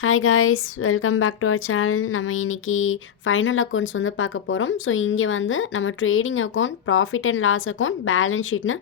Hi guys, welcome back to our channel. நம்ம இன்றைக்கி final accounts வந்து பார்க்க போகிறோம். ஸோ இங்கே வந்து நம்ம trading account, profit and loss account, balance ஷீட்னு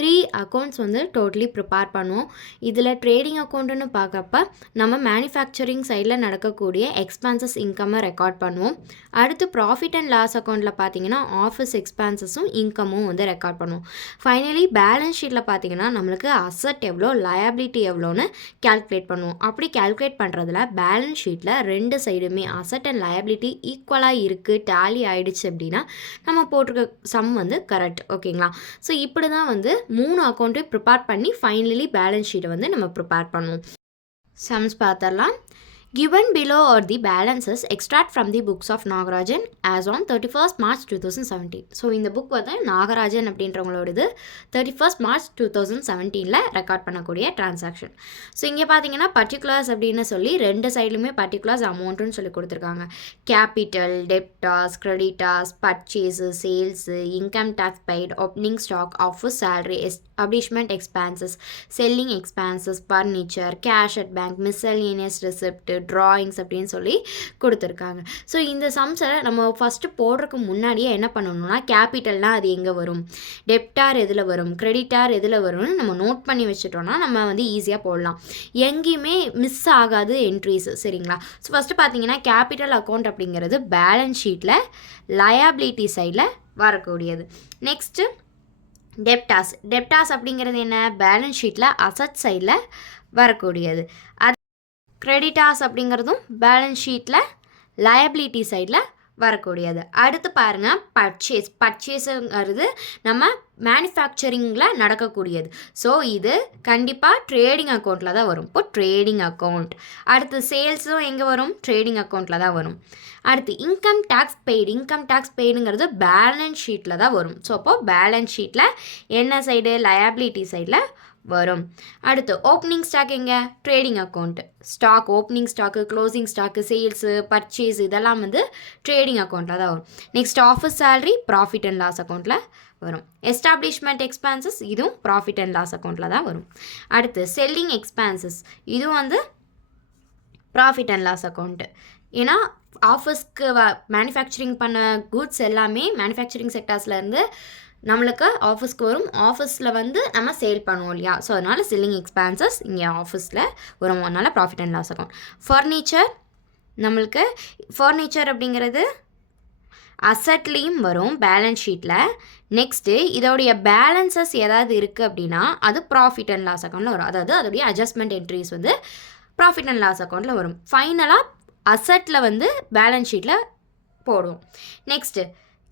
3 அக்கௌண்ட்ஸ் வந்து டோட்டலி ப்ரிப்பேர் பண்ணுவோம். இதில் ட்ரேடிங் அக்கௌண்ட்டுன்னு பார்க்கப்ப நம்ம மேனுஃபேக்சரிங் சைடில் நடக்கக்கூடிய எக்ஸ்பென்சஸ் இன்கம்மை ரெக்கார்ட் பண்ணுவோம். அடுத்து ப்ராஃபிட் அண்ட் லாஸ் அக்கௌண்ட்டில் பார்த்தீங்கன்னா ஆஃபீஸ் எக்ஸ்பென்சஸும் இன்கமும் வந்து ரெக்கார்ட் பண்ணுவோம். ஃபைனலி பேலன்ஸ் ஷீட்டில் பார்த்தீங்கன்னா நம்மளுக்கு அசட் எவ்வளோ, லயபிலிட்டி எவ்வளோன்னு கேல்குலேட் பண்ணுவோம். அப்படி கேல்குலேட் பண்ணுறதுல பேலன்ஸ் ஷீட்டில் 2 சைடுமே அசட் அண்ட் லயபிலிட்டி ஈக்குவலாக இருக்குது, டேலி ஆகிடுச்சு அப்படின்னா நம்ம போட்டிருக்க சம் வந்து கரெக்ட். ஓகேங்களா? ஸோ இப்படி தான் வந்து 3 அக்கௌண்ட்டையும் ப்ரிப்பேர் பண்ணி ஃபைனலி பேலன்ஸ் ஷீட்டை வந்து நம்ம ப்ரிப்பேர் பண்ணுவோம். சம்ஸ் பார்த்துடலாம். Given below are the balances extract from the books of Nagarajan as on 31st March 2017. So இந்த புக் வந்து நாகராஜன் அப்படின்றவங்களோடது 31st March 2017 ரெக்கார்ட் பண்ணக்கூடிய டிரான்சாக்ஷன். ஸோ இங்கே பார்த்தீங்கன்னா பர்டிகுலர்ஸ் அப்படின்னு சொல்லி 2 சைட்லையுமே பர்டிகுலர்ஸ் அமௌண்ட்டுன்னு சொல்லி கொடுத்துருக்காங்க. Capital, debtors, creditors, purchase, sales, income tax paid, opening stock, office salary, establishment expenses, selling expenses, furniture, cash at bank, miscellaneous receipt, drawings அப்படின்னு சொல்லி கொடுத்துருக்காங்க. ஸோ இந்த சம்ஸை நம்ம ஃபஸ்ட்டு போடுறதுக்கு முன்னாடியே என்ன பண்ணணும்னா கேபிட்டல்னால் அது எங்கே வரும், டெப்டார் எதில் வரும், கிரெடிட்டார் எதில் வரும்னு நம்ம நோட் பண்ணி வச்சுட்டோம்னா நம்ம வந்து ஈஸியாக போடலாம். எங்கேயுமே மிஸ் ஆகாது என்ட்ரிஸ். சரிங்களா? ஸோ ஃபஸ்ட்டு பார்த்தீங்கன்னா கேபிட்டல் அக்கௌண்ட் அப்படிங்கிறது பேலன்ஸ் ஷீட்டில் லயபிலிட்டி சைடில் வரக்கூடியது. நெக்ஸ்ட்டு டெப்டாஸ் அப்படிங்கிறது என்ன, பேலன்ஸ் ஷீட்டில் அசட் சைடில் வரக்கூடியது. அது கிரெடிட்டாஸ் அப்படிங்கிறதும் பேலன்ஸ் ஷீட்டில் லயபிலிட்டி சைடில் வரக்கூடியது. அடுத்து பாருங்கள் பர்ச்சேஸுங்கிறது நம்ம மேனுஃபேக்சரிங்கில் நடக்கக்கூடியது. ஸோ இது கண்டிப்பாக ட்ரேடிங் அக்கௌண்ட்டில் தான் வரும். இப்போ ட்ரேடிங் அக்கௌண்ட். அடுத்து சேல்ஸும் எங்கே வரும், ட்ரேடிங் அக்கௌண்ட்டில் தான் வரும். அடுத்து இன்கம் டேக்ஸ் பெய்டுங்கிறது பேலன்ஸ் ஷீட்டில் தான் வரும். ஸோ அப்போது பேலன்ஸ் ஷீட்டில் என்ன சைடு, லயபிலிட்டி சைடில் வரும். அடுத்து ஓப்பனிங் ஸ்டாக் எங்கே, trading account. Stock, opening stock, closing stock, sales, purchase இதெல்லாம் வந்து ட்ரேடிங் அக்கௌண்ட்டில் தான் வரும். Next office salary profit and loss அக்கௌண்ட்டில் வரும். எஸ்டாப்ளிஷ்மெண்ட் எக்ஸ்பென்சஸ் இதுவும் ப்ராஃபிட் அண்ட் லாஸ் அக்கௌண்ட்டில் தான் வரும். அடுத்து செல்லிங் எக்ஸ்பென்சஸ் இதுவும் வந்து ப்ராஃபிட் அண்ட் லாஸ் அக்கௌண்ட்டு. ஏன்னா ஆஃபீஸ்க்கு மேனுஃபேக்சரிங் பண்ண குட்ஸ் எல்லாமே மேனுஃபேக்சரிங் செக்டார்ஸ்லேருந்து நம்மளுக்கு ஆஃபீஸ்க்கு வரும். ஆஃபீஸில் வந்து நம்ம சேல் பண்ணுவோம் இல்லையா? ஸோ அதனால் செல்லிங் எக்ஸ்பென்சஸ் இங்கே ஆஃபீஸில் வரும். அதனால் profit and loss account. Furniture அப்படிங்கிறது அசட்லேயும் வரும் பேலன்ஸ் ஷீட்டில். நெக்ஸ்ட்டு இதோடைய பேலன்சஸ் ஏதாவது இருக்குது அப்படின்னா அது ப்ராஃபிட் அண்ட் லாஸ் அக்கௌண்ட்டில் வரும். அதாவது அதோடைய அட்ஜஸ்ட்மெண்ட் என்ட்ரிஸ் வந்து ப்ராஃபிட் அண்ட் லாஸ் அக்கௌண்ட்டில் வரும். ஃபைனலாக அசட்டில் வந்து பேலன்ஸ் ஷீட்டில் போடுவோம். நெக்ஸ்ட்டு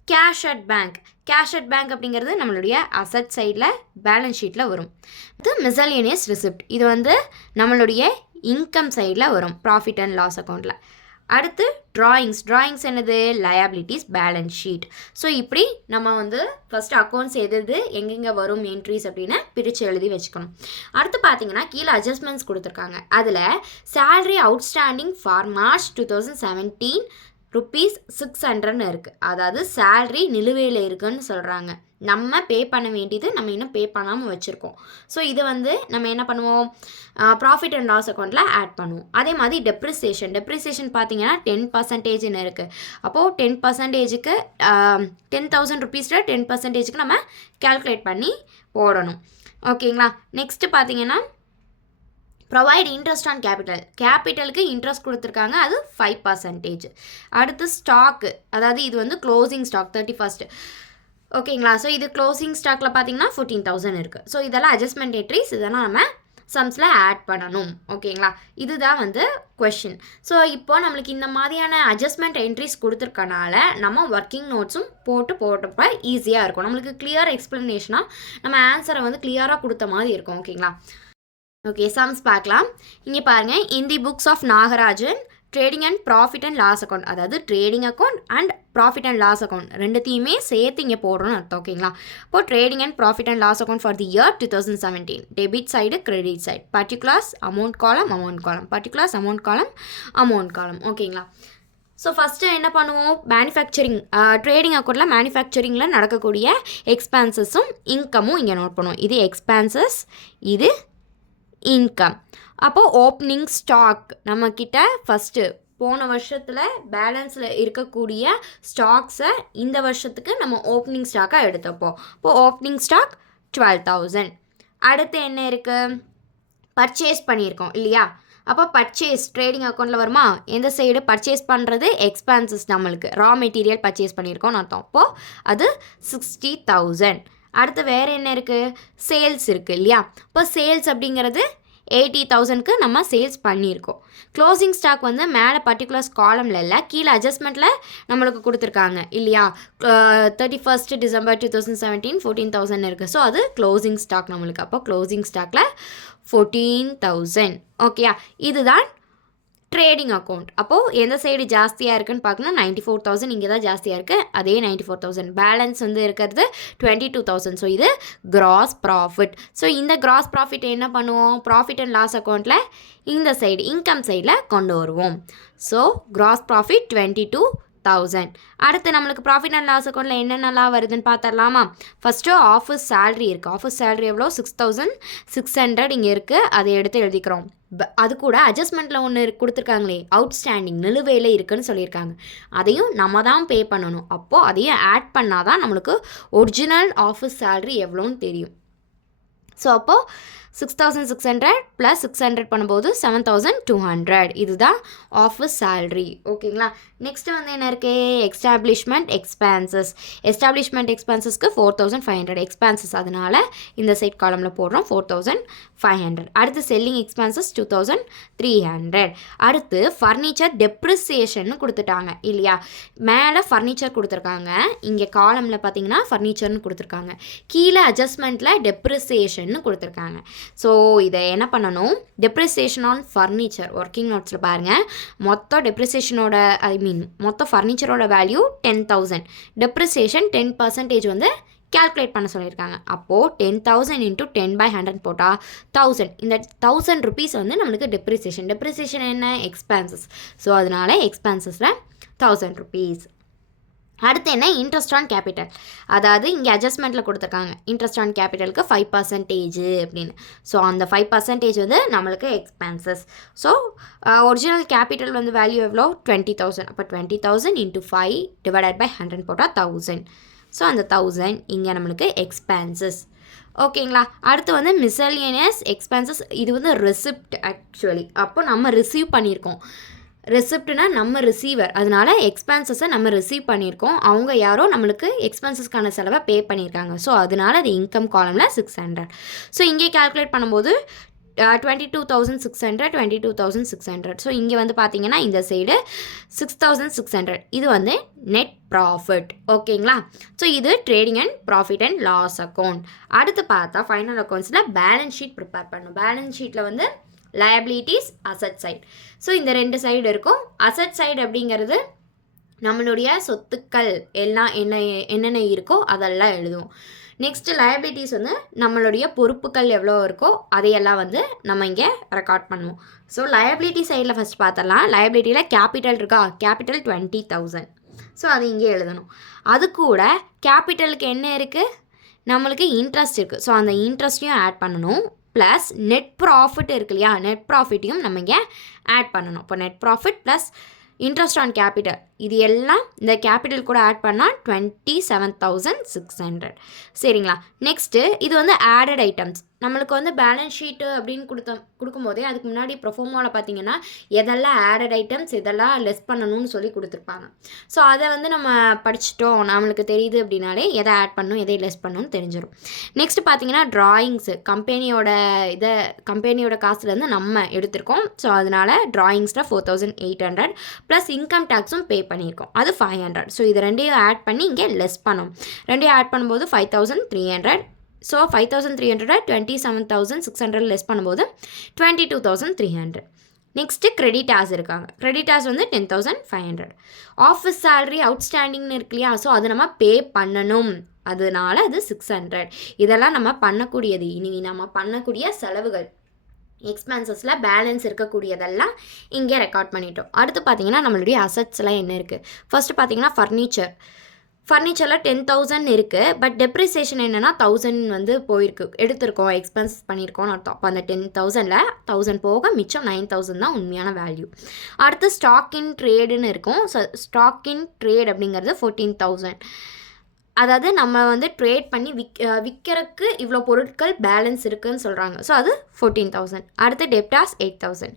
கேஷ் அட் பேங்க் அப்படிங்கிறது நம்மளுடைய அசட் சைடில் பேலன்ஸ் ஷீட்டில் வரும். இது மிஸ்செல்லேனியஸ் ரெசிப்ட், இது வந்து நம்மளுடைய இன்கம் சைடில் வரும் ப்ராஃபிட் அண்ட் லாஸ் அக்கௌண்ட்டில். அடுத்து ட்ராயிங்ஸ் என்னது, லயபிலிட்டிஸ் பேலன்ஸ் ஷீட். ஸோ இப்படி நம்ம வந்து ஃபஸ்ட்டு அக்கௌண்ட்ஸ் எது எங்கெங்கே வரும் என்ட்ரிஸ் அப்படின்னு பிரித்து எழுதி வச்சுக்கணும். அடுத்து பார்த்தீங்கன்னா கீழே அட்ஜஸ்ட்மெண்ட்ஸ் கொடுத்துருக்காங்க. அதில் சேலரி அவுட்ஸ்டாண்டிங் ஃபார் மார்ச் 2017 ₹600 இருக்குது. அதாவது சேல்ரி நிலுவையில் இருக்குன்னு சொல்கிறாங்க. நம்ம பே பண்ண வேண்டியது நம்ம இன்னும் பே பண்ணாமல் வச்சுருக்கோம். ஸோ இதை வந்து நம்ம என்ன பண்ணுவோம், ப்ராஃபிட் அண்ட் லாஸ் அக்கௌண்ட்டில் ஆட் பண்ணுவோம். அதே மாதிரி டெப்ரிசியேஷன் பார்த்தீங்கன்னா 10% இருக்குது. அப்போது 10%க்கு 10,000 rupees 10%க்கு நம்ம கேல்குலேட் பண்ணி போடணும். ஓகேங்களா? நெக்ஸ்ட்டு பார்த்தீங்கன்னா ப்ரொவைட் இன்ட்ரெஸ்ட் ஆன் கேபிட்டலுக்கு இன்ட்ரெஸ்ட் கொடுத்துருக்காங்க, அது 5%. அடுத்து ஸ்டாக்கு, அதாவது இது வந்து க்ளோசிங் ஸ்டாக் 31st. ஓகேங்களா? ஸோ இது க்ளோசிங் ஸ்டாக்கில் பார்த்தீங்கன்னா 14,000 இருக்குது. ஸோ இதெல்லாம் அட்ஜஸ்ட்மெண்ட் என்ட்ரிஸ், இதெல்லாம் நம்ம சம்ஸில் ஆட் பண்ணணும். ஓகேங்களா? இதுதான் வந்து கொஷின். ஸோ இப்போது நம்மளுக்கு இந்த மாதிரியான அட்ஜஸ்ட்மெண்ட் என்ட்ரிஸ் கொடுத்துருக்கனால நம்ம ஒர்க்கிங் நோட்ஸும் போட்டப்போ ஈஸியாக இருக்கும். நம்மளுக்கு கிளியர் எக்ஸ்ப்ளனேஷனாக நம்ம ஆன்சரை வந்து கிளியராக கொடுத்த மாதிரி இருக்கும். ஓகேங்களா? ஓகே, சம்ஸ் பார்க்கலாம். இங்கே பாருங்கள், in the books of Nagarajan trading and profit and loss account, அதாவது trading account and profit and loss account ரெண்டுத்தையுமே சேர்த்து இங்கே போடுறோன்னு அர்த்தம். ஓகேங்களா? இப்போ trading and profit and loss account for the year 2017, debit side, credit side, particulars amount column, particulars amount column. ஓகேங்களா? So first என்ன பண்ணுவோம், ட்ரேடிங் அக்கௌண்ட்டில் மேனுஃபேக்சரிங்கில் நடக்கக்கூடிய எக்ஸ்பென்சஸும் இன்கமும் இங்கே நோட் பண்ணுவோம். இது எக்ஸ்பென்சஸ், இது income. அப்போது ஓப்பனிங் ஸ்டாக் நம்மக்கிட்ட ஃபஸ்ட்டு போன வருஷத்தில் பேலன்ஸில் இருக்கக்கூடிய ஸ்டாக்ஸை இந்த வருஷத்துக்கு நம்ம ஓப்பனிங் ஸ்டாக்காக எடுத்தப்போம். இப்போது ஓப்பனிங் ஸ்டாக் 12,000. அடுத்து என்ன இருக்குது, பர்ச்சேஸ் பண்ணியிருக்கோம் இல்லையா? அப்போ பர்ச்சேஸ் ட்ரேடிங் அக்கௌண்ட்டில் வருமா? எந்த சைடு பர்ச்சேஸ் பண்ணுறது எக்ஸ்பென்சஸ், நம்மளுக்கு ரா மெட்டீரியல் பர்ச்சேஸ் பண்ணியிருக்கோம்னு அர்த்தம். அப்போது அது 60,000. அடுத்து வேறு என்ன இருக்குது, சேல்ஸ் இருக்குது இல்லையா? இப்போ சேல்ஸ் அப்படிங்கிறது 80,000க்கு நம்ம சேல்ஸ் பண்ணியிருக்கோம். க்ளோசிங் ஸ்டாக் வந்து மேலே பர்டிகுலர்ஸ் காலமில் இல்லை, கீழே அட்ஜஸ்ட்மெண்ட்டில் நம்மளுக்கு கொடுத்துருக்காங்க இல்லையா? 31 டிசம்பர் 2017 14,000 இருக்குது. ஸோ அது க்ளோசிங் ஸ்டாக் நம்மளுக்கு. அப்போ க்ளோசிங் ஸ்டாக்கில் 14,000. ஓகேயா? இதுதான் ட்ரேடிங் அக்கௌண்ட். அப்போது எந்த சைடு ஜாஸ்தியாக இருக்குன்னு பார்க்கணும். 94,000 இங்கே தான் ஜாஸ்தியாக இருக்குது. அதே 94,000 பேலன்ஸ் வந்து இருக்கிறது 22,000. ஸோ இது கிராஸ் ப்ராஃபிட். ஸோ இந்த கிராஸ் ப்ராஃபிட் என்ன பண்ணுவோம், ப்ராஃபிட் அண்ட் லாஸ் அக்கௌண்ட்டில் இந்த சைடு இன்கம் சைடில் கொண்டு வருவோம். So gross profit 22,000. அடுத்து நம்மளுக்கு ப்ராஃபிட் அண்ட் லாஸ் அக்கௌண்ட்டில் என்னென்னலாம் வருதுன்னு பார்த்துடலாமா? ஃபஸ்ட்டு ஆஃபீஸ் சேலரி இருக்குது. ஆஃபீஸ் சேலரி எவ்வளோ, 6,600 இங்கே இருக்குது. அதை எடுத்து எழுதிக்கிறோம். அது கூட அட்ஜஸ்ட்மெண்ட்டில் ஒன்று கொடுத்துருக்காங்களே, அவுட்ஸ்டாண்டிங் நிலுவையில் இருக்குதுன்னு சொல்லியிருக்காங்க. அதையும் நம்ம தான் பே பண்ணணும். அப்போது அதையும் ஆட் பண்ணால் தான் நம்மளுக்கு ஒரிஜினல் ஆஃபீஸ் சேலரி எவ்வளோன்னு தெரியும். ஸோ அப்போது 6,600 + 600 பண்ணும்போது 7,200. இதுதான் ஆஃபீஸ் சேலரி. ஓகேங்களா? நெக்ஸ்ட்டு வந்து என்ன இருக்குது, எஸ்டாப்ளிஷ்மெண்ட் எக்ஸ்பென்சஸ். எஸ்டாப்ளிஷ்மெண்ட் எக்ஸ்பென்சஸ்க்கு 4,500 எக்ஸ்பென்சஸ், அதனால் இந்த சைட் காலமில் போடுறோம் 4,500. அடுத்து செல்லிங் எக்ஸ்பென்சஸ் 2,300. அடுத்து ஃபர்னிச்சர் டெப்ரிசியேஷன் கொடுத்துட்டாங்க இல்லையா? மேலே ஃபர்னிச்சர் கொடுத்துருக்காங்க, இங்கே காலமில் பார்த்தீங்கன்னா ஃபர்னிச்சர்னு கொடுத்துருக்காங்க, கீழே அட்ஜஸ்ட்மெண்ட்டில் டெப்ரிசியேஷன் கொடுத்துருக்காங்க. ஸோ இதை என்ன பண்ணணும், டெப்ரிசியேஷன் ஆன் ஃபர்னிச்சர் ஒர்க்கிங் நோட்ஸில் பாருங்கள். மொத்த டெப்ரிசியேஷனோட மொத்த ஃபர்னிச்சரோட வேல்யூ 10,000. டெப்ரிசியேஷன் 10% வந்து கேல்குலேட் பண்ண சொல்லியிருக்காங்க. அப்போது 10,000 × 10/100 போட்டால் 1000. இந்த 1000 rupees வந்து நம்மளுக்கு டெப்ரிசியேஷன். டெப்ரிசியேஷன் என்ன, எக்ஸ்பென்சஸ். ஸோ அதனால் எக்ஸ்பென்சஸில் 1000 rupees. அடுத்து என்ன, இன்ட்ரெஸ்ட் ஆன் கேபிட்டல். அதாவது இங்கே அட்ஜஸ்ட்மெண்ட்டில் கொடுத்துருக்காங்க இன்ட்ரெஸ்ட் ஆன் கேபிட்டலுக்கு 5% அப்படின்னு. ஸோ அந்த 5% வந்து நம்மளுக்கு எக்ஸ்பென்சஸ். ஸோ ஒரிஜினல் கேபிட்டல் வந்து வேல்யூ எவ்வளோ, 20,000. அப்போ 20,000 × 5 / 100 போட்டால் 1000. ஸோ அந்த 1000 இங்கே நம்மளுக்கு எக்ஸ்பென்சஸ். ஓகேங்களா? அடுத்து வந்து மிஸ்செலினியஸ் எக்ஸ்பென்சஸ். இது வந்து ரெசிப்ட் ஆக்சுவலி. அப்போ நம்ம ரிசீவ் பண்ணியிருக்கோம். ரெசிப்ட்னா நம்ம ரிசீவர், அதனால எக்ஸ்பென்சஸை நம்ம ரிசீவ் பண்ணியிருக்கோம். அவங்க யாரோ நம்மளுக்கு எக்ஸ்பென்சஸ்க்கான செலவை பே பண்ணியிருக்காங்க. ஸோ அதனால அது இன்கம் காலமில் 600. ஸோ இங்கே கால்குலேட் பண்ணும்போது 22,600 22,600. ஸோ இங்கே வந்து பார்த்தீங்கன்னா இந்த சைடு 6,600. இது வந்து நெட் ப்ராஃபிட். ஓகேங்களா? ஸோ இது trading and profit and loss account. அடுத்து பார்த்தா ஃபைனல் அக்கௌண்ட்ஸில் பேலன்ஸ் ஷீட் ப்ரிப்பேர் பண்ணணும். பேலன்ஸ் ஷீட்டில் வந்து லயபிலிட்டிஸ், அசட் சைடு. ஸோ இந்த 2 சைடு இருக்கும். அசட் சைடு அப்படிங்கிறது நம்மளுடைய சொத்துக்கள் எல்லாம் என்னென்ன இருக்கோ அதெல்லாம் எழுதுவோம். நெக்ஸ்ட்டு லயபிலிட்டிஸ் வந்து நம்மளுடைய பொறுப்புகள் எவ்வளோ இருக்கோ அதையெல்லாம் வந்து நம்ம இங்கே ரெக்கார்ட் பண்ணுவோம். ஸோ லயபிலிட்டி சைடில் ஃபஸ்ட் பார்த்தலாம். லயபிலிட்டியில் கேபிட்டல் இருக்கா, கேபிட்டல் 20,000. ஸோ அது இங்கே எழுதணும். அது கூட கேபிட்டலுக்கு என்ன இருக்குது, நம்மளுக்கு இன்ட்ரெஸ்ட் இருக்குது. ஸோ அந்த இன்ட்ரெஸ்ட்டையும் ஆட் பண்ணணும். ப்ளஸ் நெட் ப்ராஃபிட் இருக்கு இல்லையா, நெட் ப்ராஃபிட்டையும் நம்ம இங்கே ஆட் பண்ணணும். இப்போ net profit plus interest on capital இது எல்லாம் இந்த கேபிட்டல் கூட ஆட் பண்ணால் 27,600. சரிங்களா? நெக்ஸ்ட்டு இது வந்து ஆடட் ஐட்டம்ஸ். நம்மளுக்கு வந்து பேலன்ஸ் ஷீட்டு அப்படின்னு கொடுக்கும்போதே அதுக்கு முன்னாடி ப்ரொஃபார்மாவில் பார்த்தீங்கன்னா எதெல்லாம் ஆடட் ஐட்டம்ஸ் எதெல்லாம் லெஸ் பண்ணணும்னு சொல்லி கொடுத்துருப்பாங்க. ஸோ அதை வந்து நம்ம படிச்சிட்டோம், நம்மளுக்கு தெரியுது அப்படின்னாலே எதை ஆட் பண்ணணும் எதை லெஸ் பண்ணணும்னு தெரிஞ்சிடும். நெக்ஸ்ட் பார்த்தீங்கன்னா ட்ராயிங்ஸு, கம்பெனியோட காசுலேருந்து நம்ம எடுத்திருக்கோம். ஸோ அதனால் ட்ராயிங்ஸில் 4,800 ப்ளஸ் இன்கம் டேக்ஸும் பே பண்ணியிருக்கோம், அது 500. ஸோ இது ரெண்டையும் ஆட் பண்ணி இங்கே லெஸ் பண்ணோம். ரெண்டையும் ஆட் பண்ணும்போது 5,300. ஸோ 5,300 27,600 லெஸ் பண்ணும்போது 22,300. நெக்ஸ்ட்டு கிரெடிட்டாஸ் இருக்காங்க. கிரெடிட்டாஸ் வந்து 10,500. ஆஃபீஸ் சேலரி அவுட்ஸ்டாண்டிங்னு இருக்கு இல்லையா, ஸோ அது நம்ம பே பண்ணணும், அதனால அது 600. இதெல்லாம் நம்ம பண்ணக்கூடியது, இனி நம்ம பண்ணக்கூடிய செலவுகள் எக்ஸ்பென்சஸில் பேலன்ஸ் இருக்கக்கூடியதெல்லாம் இங்கே ரெக்கார்ட் பண்ணிட்டோம். அடுத்து பார்த்தீங்கன்னா நம்மளுடைய அசட்ஸ்லாம் என்ன இருக்குது. ஃபஸ்ட்டு பார்த்தீங்கன்னா ஃபர்னிச்சரில் 10,000 இருக்குது. பட் டெப்ரிசியேஷன் என்னென்னா 1000 வந்து போயிருக்கு, எடுத்திருக்கோம், எக்ஸ்பென்ஸ் பண்ணியிருக்கோம்னு அர்த்தம். அப்போ அந்த 10,000ல் 1000 போக மிச்சம் 9,000 தான் உண்மையான வேல்யூ. அடுத்து ஸ்டாக் இன் ட்ரேடுன்னு இருக்கும். ஸோ ஸ்டாக் இன் ட்ரேட் அப்படிங்கிறது 14,000. அதாவது நம்ம வந்து ட்ரேட் பண்ணி விற்கிறதுக்கு இவ்வளோ பொருட்கள் பேலன்ஸ் இருக்குதுன்னு சொல்கிறாங்க. ஸோ அது 14,000. அடுத்து டெப்டாஸ் 8,000.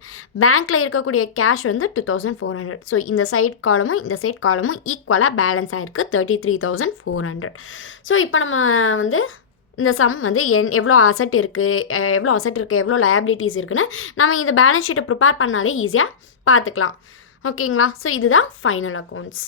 பேங்க்கில் இருக்கக்கூடிய கேஷ் வந்து 2,400. ஸோ இந்த சைட் காலமும் இந்த சைட் காலமும் ஈக்குவலாக பேலன்ஸ் ஆகிருக்கு 33,400. ஸோ இப்போ நம்ம வந்து இந்த சம் வந்து எவ்வளோ அசட் இருக்குது, எவ்வளோ லயபிலிட்டிஸ் இருக்குன்னு நம்ம இந்த பேலன்ஸ் ஷீட்டை ப்ரிப்பேர் பண்ணாலே ஈஸியாக பார்த்துக்கலாம். ஓகேங்களா? ஸோ இதுதான் ஃபைனல் அக்கௌண்ட்ஸ்.